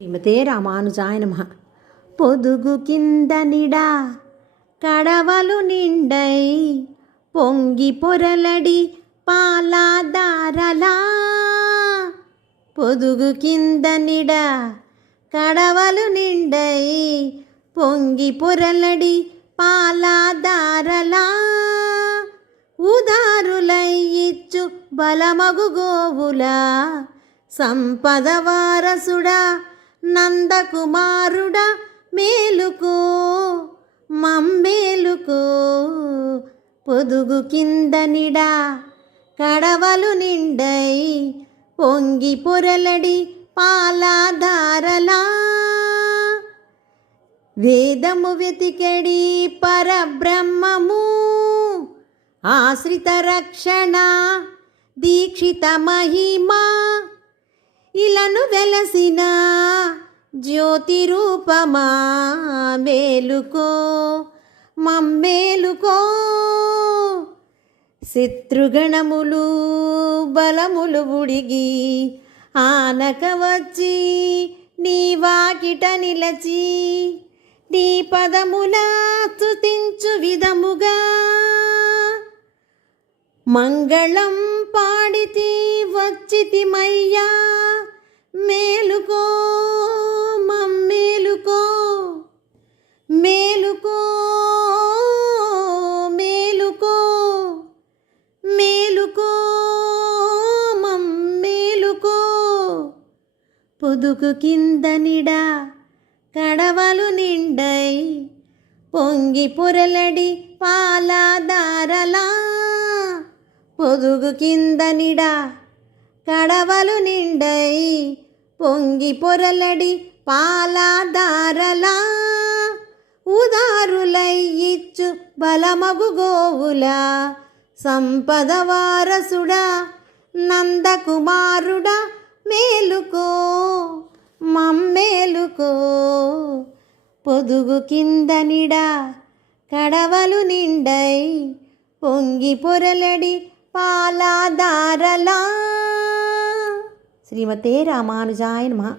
శ్రీమతే రామానుజాయ నమః. పొదుగు కింద నిడా కడవలు నిండై పొంగి పొరలడి పాలాదారలా. పొదుగు కింద నిడా కడవలు నిండై పొంగి పొరలడి పాలాదారలా. ఉదారులై ఇచ్చు బలమగు గోవులా సంపద వారసుడా నందకుమారుడా మేలుకో మమ్మేలుకో. పొదుగు కింద నిడా కడవలు నిండై పొంగి పొరలడి పాలాధారలా. వేదము వెతికెడి పరబ్రహ్మము ఆశ్రిత రక్షణ దీక్షిత మహిమా. ఇలను వెలసిన జ్యోతి రూపమా మేలుకో మమ్మేలుకో. శత్రుగణములు బలములు ఉడిగి ఆనక వచ్చి నీ వాకిట నిలచి నీ పదముల స్తుతించు విధముగా మంగళం పాడితి వచ్చితిమయ్యా. మేలుకో మమ్మేలుకో మేలుకో మేలుకో మేలుకో మమ్మేలుకో. పొదుగు కింద నిడా కడవలు నిండై పొంగి పొరలడి పాలాదారలా. పొదుగు కింద నిడా కడవలు నిండై పొంగి పొరలడి పాలాదారలా. ఉదారులై ఇచ్చు బలమగు గోవులా సంపద వారసుడా నందకుమారుడా మేలుకో మమ్మేలుకో. పొదుగు కింద నిడా కడవలు నిండై పొంగి పొరలడి పాలాదారలా. శ్రీమతే రామానుజాయ నమః.